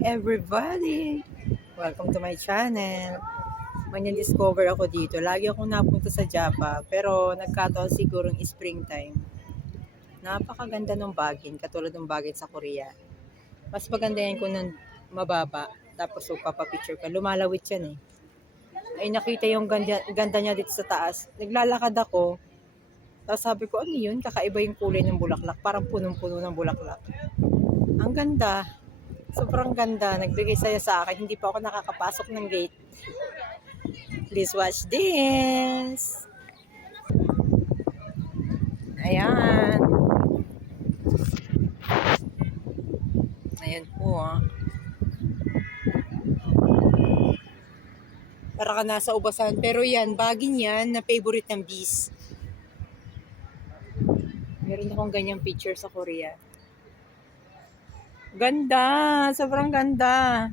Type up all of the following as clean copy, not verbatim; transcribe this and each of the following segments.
everybody! Welcome to my channel. May discover ako dito. Lagi akong napunta sa Japa, pero nagkataon sigurong springtime. Napakaganda ng bagin, katulad ng bagin sa Korea. Mas maganda yan kung mababa, tapos papapicture ka. Lumalawit yan eh. Ay nakita yung ganda niya dito sa taas. Naglalakad ako, tapos sabi ko, ano yun? Kakaiba yung kulay ng bulaklak. Parang punong-puno ng bulaklak. Ang ganda. Sobrang ganda. Nagbigay saya sa akin. Hindi pa ako nakakapasok ng gate. Please watch this. Ayan. Ayan po ah. Para ka nasa ubasan. Pero yan, bagin yan na favorite ng bees. Meron akong ganyang picture sa Korea. Ganda! Sobrang ganda.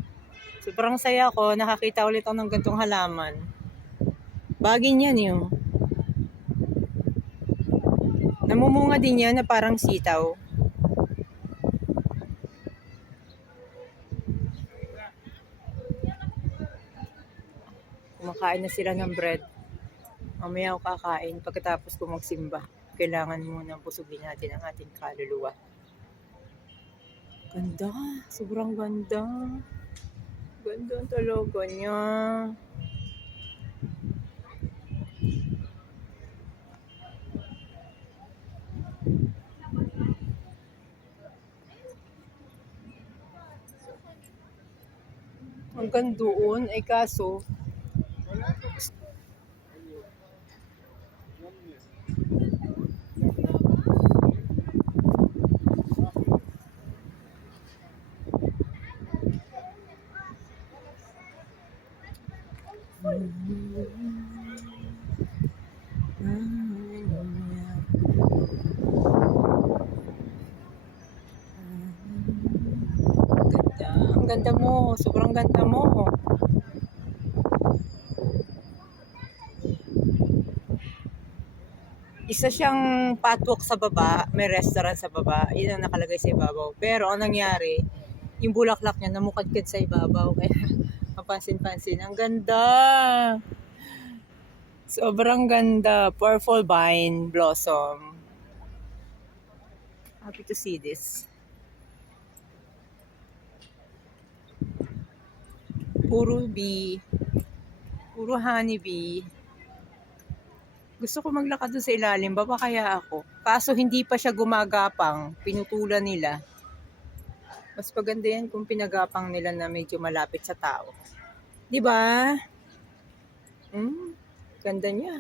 Sobrang saya ko. Nakakita ulit ako ng gantong halaman. Bagin yan yun. Namumunga din yan na parang sitaw. Kumakain na sila ng bread. Mamaya ako kakain pagkatapos ko magsimba. Kailangan muna busugin natin ang ating kaluluwa. Ganda. Sobrang ganda. Ganda talaga niya. Hanggang doon ay kaso ang ganda mo, sobrang ganda mo. Isa siyang patwalk sa baba, may restaurant sa baba, yun ang nakalagay sa ibabaw. Pero ang nangyari, yung bulaklak niya namukadkad sa ibabaw, kaya mapansin-pansin. Ang ganda! Sobrang ganda. Purple vine blossom. Happy to see this. Puro bee. Puro honeybee. Gusto ko maglakad doon sa ilalim. Baba kaya ako. Kaso hindi pa siya gumagapang. Pinutulan nila. Mas maganda yan kung pinagapang nila na medyo malapit sa tao. Diba? Ganda niya.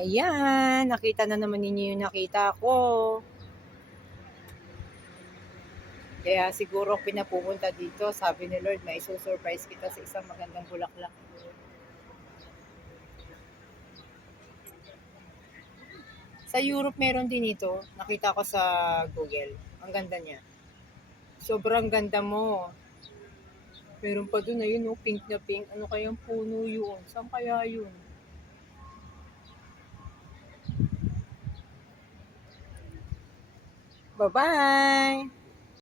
Ayan, nakita na naman ninyo yung nakita ko. Kaya siguro pinapupunta dito, sabi ni Lord, may surprise kita sa isang magandang bulaklak. Sa Europe meron din ito. Nakita ko sa Google. Ang ganda niya. Sobrang ganda mo. Meron pa dun, ayun, pink na pink. Ano kayang puno yun? Saan kaya yun? Bye-bye!